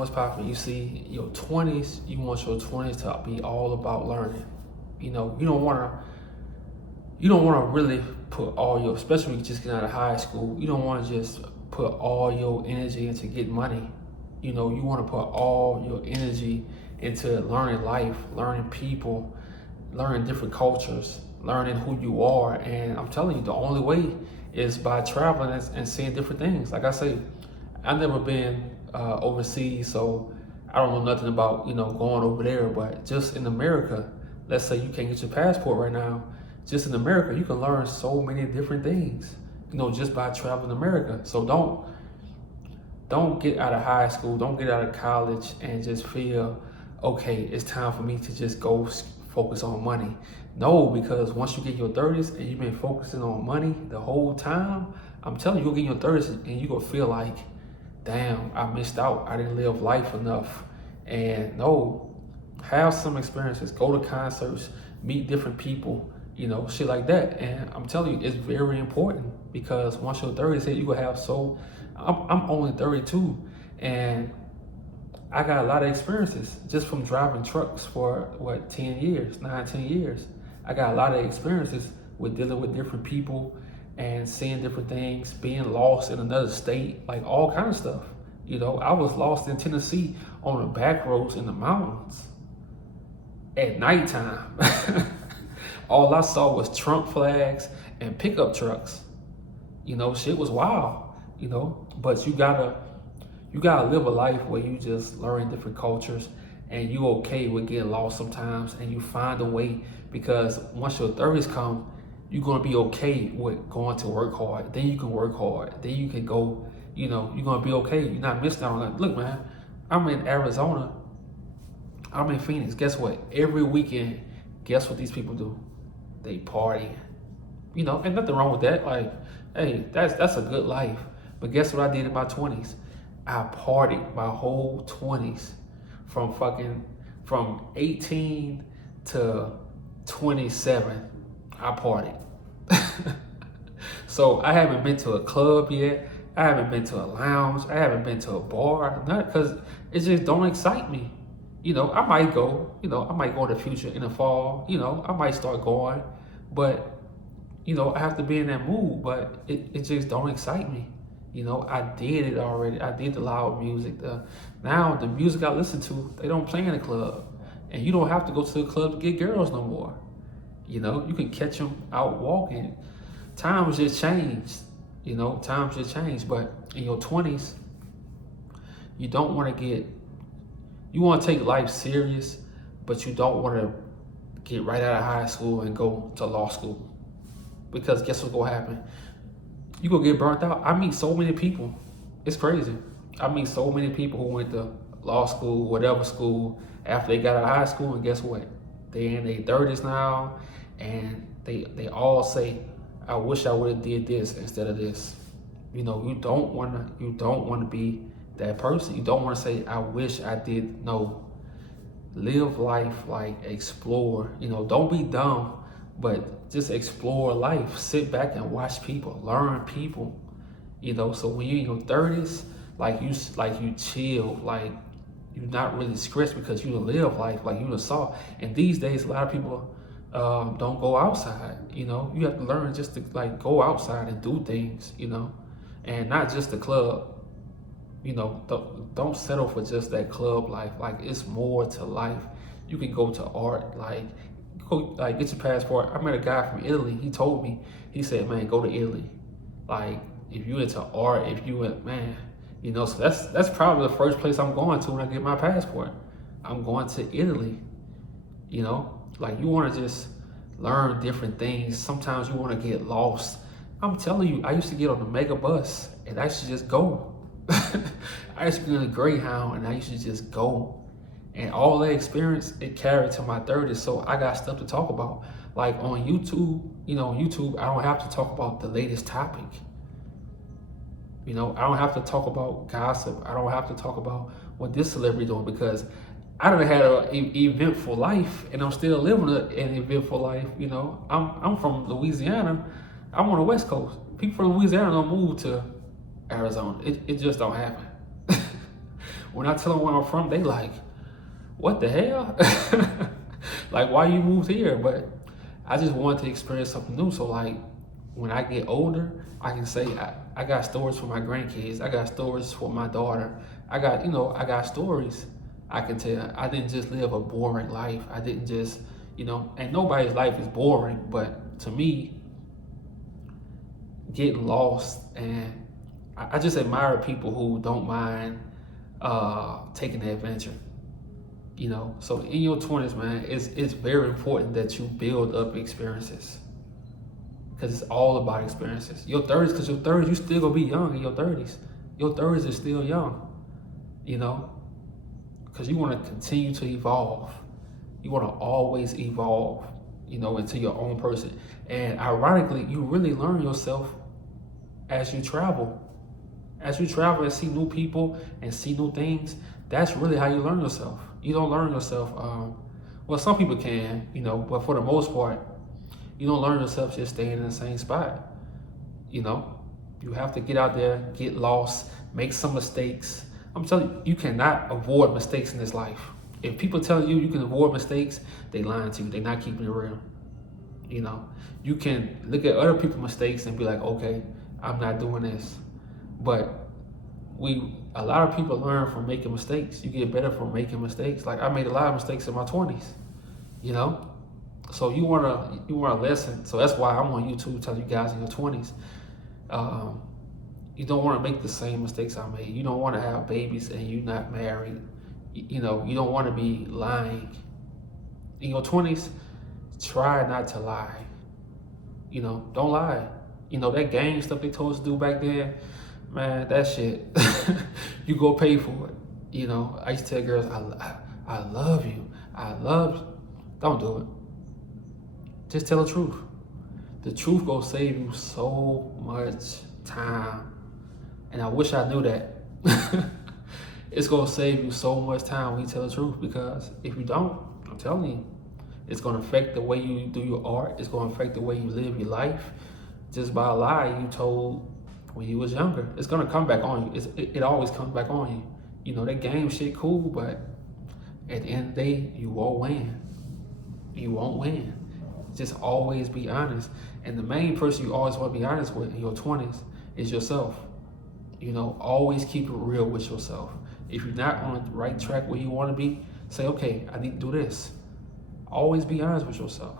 what's popping. You see, your 20s, you want your 20s to be all about learning. You know, you don't want to really put all your, especially when you just get out of high school, you don't want to just put all your energy into getting money. You know, you want to put all your energy into learning life, learning people, learning different cultures, learning who you are. And I'm telling you, the only way is by traveling and seeing different things. Like I say, I've never been overseas, so I don't know nothing about, you know, going over there. But just in America, let's say you can't get your passport right now. Just in America, you can learn so many different things, you know, just by traveling America. So don't get out of high school, don't get out of college and just feel, okay, it's time for me to just go focus on money. No, because once you get your 30s and you've been focusing on money the whole time, I'm telling you, you'll get in your 30s and you're gonna feel like, damn, I missed out. I didn't live life enough. And no, have some experiences, go to concerts, meet different people, you know, shit like that. And I'm telling you, it's very important because once you're 30, you're gonna have I'm only 32 and I got a lot of experiences just from driving trucks for 10 years, 10 years. I got a lot of experiences with dealing with different people and seeing different things, being lost in another state, like all kind of stuff. You know, I was lost in Tennessee on the back roads in the mountains at nighttime. All I saw was Trump flags and pickup trucks. You know, shit was wild, you know, but you gotta live a life where you just learn different cultures and you okay with getting lost sometimes and you find a way, because once your 30s come, you're gonna be okay with going to work hard. Then you can work hard. Then you can go, you know, you're gonna be okay. You're not missing out on that. Look, man, I'm in Arizona. I'm in Phoenix. Guess what? Every weekend, guess what these people do? They party. You know, and nothing wrong with that. Like, hey, that's a good life. But guess what I did in my 20s? I partied my whole 20s from 18 to 27. I partied. So I haven't been to a club yet. I haven't been to a lounge. I haven't been to a bar. Not because it just don't excite me. You know, I might go. You know, I might go in the future in the fall. You know, I might start going, but you know, I have to be in that mood. But it just don't excite me. You know, I did it already. I did the loud music. Now the music I listen to, they don't play in the club, and you don't have to go to the club to get girls no more. You know, you can catch them out walking. Times just changed. You know, times just changed. But in your 20s, you don't want to you want to take life serious, but you don't want to get right out of high school and go to law school. Because guess what's going to happen? You gonna get burnt out. I meet so many people. It's crazy. I meet so many people who went to law school, whatever school, after they got out of high school, and guess what? They in their 30s now, and they all say, I wish I would have did this instead of this. You know, you don't wanna be that person. You don't wanna say, I wish I did. No. Live life, like explore. You know, don't be dumb, but just explore life. Sit back and watch people, learn people. You know, so when you're in your 30s, like you chill, like you're not really stressed because you live life, like you saw. And these days, a lot of people don't go outside. You know, you have to learn just to like go outside and do things. You know, and not just the club. You know, don't settle for just that club life. Like it's more to life. You can go to art, like get your passport. I met a guy from Italy. He told me, he said, man, go to Italy. Like if you into art, if you went, man, you know, so that's probably the first place I'm going to when I get my passport. I'm going to Italy. You know, like you want to just learn different things. Sometimes you want to get lost. I'm telling you, I used to get on the mega bus and I used to just go. I used to be on a Greyhound and I used to just go. And all that experience, it carried to my 30s. So I got stuff to talk about. Like on YouTube, you know, on YouTube, I don't have to talk about the latest topic. You know, I don't have to talk about gossip. I don't have to talk about what this celebrity doing, because I done had an eventful life and I'm still living an eventful life. You know, I'm from Louisiana. I'm on the West Coast. People from Louisiana don't move to Arizona. It just don't happen. When I tell them where I'm from, they like, what the hell? Like, why you moved here? But I just wanted to experience something new. So like, when I get older, I can say I got stories for my grandkids. I got stories for my daughter. I got stories I can tell. I didn't just live a boring life. I didn't just, and nobody's life is boring. But to me, getting lost, and I just admire people who don't mind taking the adventure. So in your 20s, man, it's very important that you build up experiences, because it's all about experiences. Your 30s, because your 30s, you still gonna be young in your 30s. Your 30s is still young, because you want to continue to evolve. You want to always evolve, into your own person. And ironically, you really learn yourself as you travel. As you travel and see new people and see new things, that's really how you learn yourself. You don't learn yourself, well, some people can, but for the most part, you don't learn yourself just staying in the same spot. You have to get out there, get lost, make some mistakes. I'm telling you, you cannot avoid mistakes in this life. If people tell you can avoid mistakes, they lying to you. They're not keeping it real. You can look at other people's mistakes and be like, okay, I'm not doing this. But a lot of people learn from making mistakes. You get better from making mistakes. Like, I made a lot of mistakes in my 20s, So you want a lesson. So that's why I'm on YouTube telling you guys in your 20s, you don't want to make the same mistakes I made. You don't want to have babies and you're not married. You don't want to be lying. In your 20s, try not to lie. Don't lie. That gang stuff they told us to do back then, man, that shit, you go pay for it. I used to tell girls, I love you. I love you. Don't do it. Just tell the truth. The truth gonna save you so much time. And I wish I knew that. It's gonna save you so much time when you tell the truth, because if you don't, I'm telling you, it's gonna affect the way you do your art. It's gonna affect the way you live your life. Just by a lie you told when you was younger. It's gonna come back on you. It always comes back on you. That game shit cool, but at the end of the day, you won't win. You won't win. Just always be honest. And the main person you always want to be honest with in your 20s is yourself. Always keep it real with yourself. If you're not on the right track where you want to be, say, okay, I need to do this. Always be honest with yourself,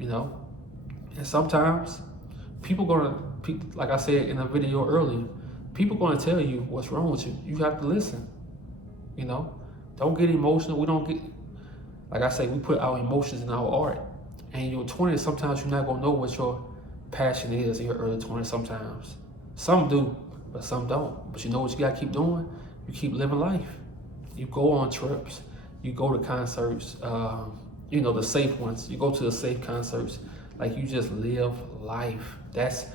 And sometimes people like I said in a video earlier, people gonna tell you what's wrong with you. You have to listen. Don't get emotional. We don't get, like I say, we put our emotions in our art. And in your 20s, sometimes you're not gonna know what your passion is in your early 20s sometimes. Some do, but some don't. But you know what you gotta keep doing? You keep living life. You go on trips. You go to concerts, the safe ones. You go to the safe concerts. Like, you just live life. That's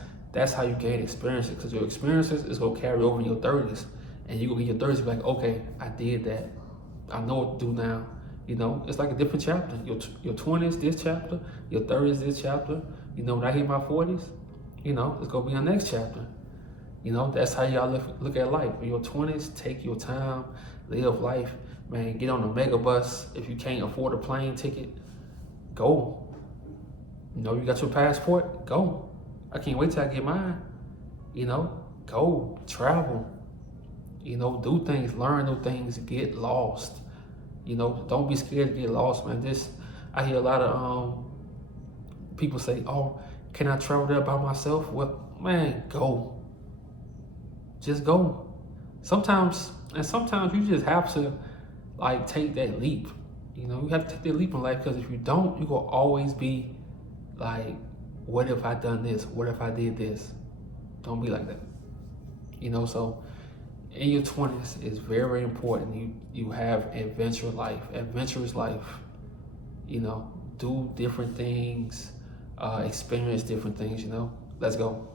how you gain experiences, because your experiences is gonna carry over in your 30s. And you gonna get your 30s be like, okay, I did that. I know what to do now. It's like a different chapter. Your 20s, this chapter. Your 30s, this chapter. When I hit my 40s, it's gonna be the next chapter. That's how y'all look at life. In your 20s, take your time, live life. Man, get on the mega bus. If you can't afford a plane ticket, go. You got your passport, go. I can't wait till I get mine. Go, travel. Do things, learn new things, get lost. Don't be scared to get lost, man. I hear a lot of people say, oh, can I travel there by myself? Well, man, go. Just go. Sometimes you just have to take that leap. You have to take that leap in life, because if you don't, you're gonna always be like, what if I done this? What if I did this? Don't be like that. So in your 20s, it's very, very important you have adventurous life. Do different things, experience different things. Let's go.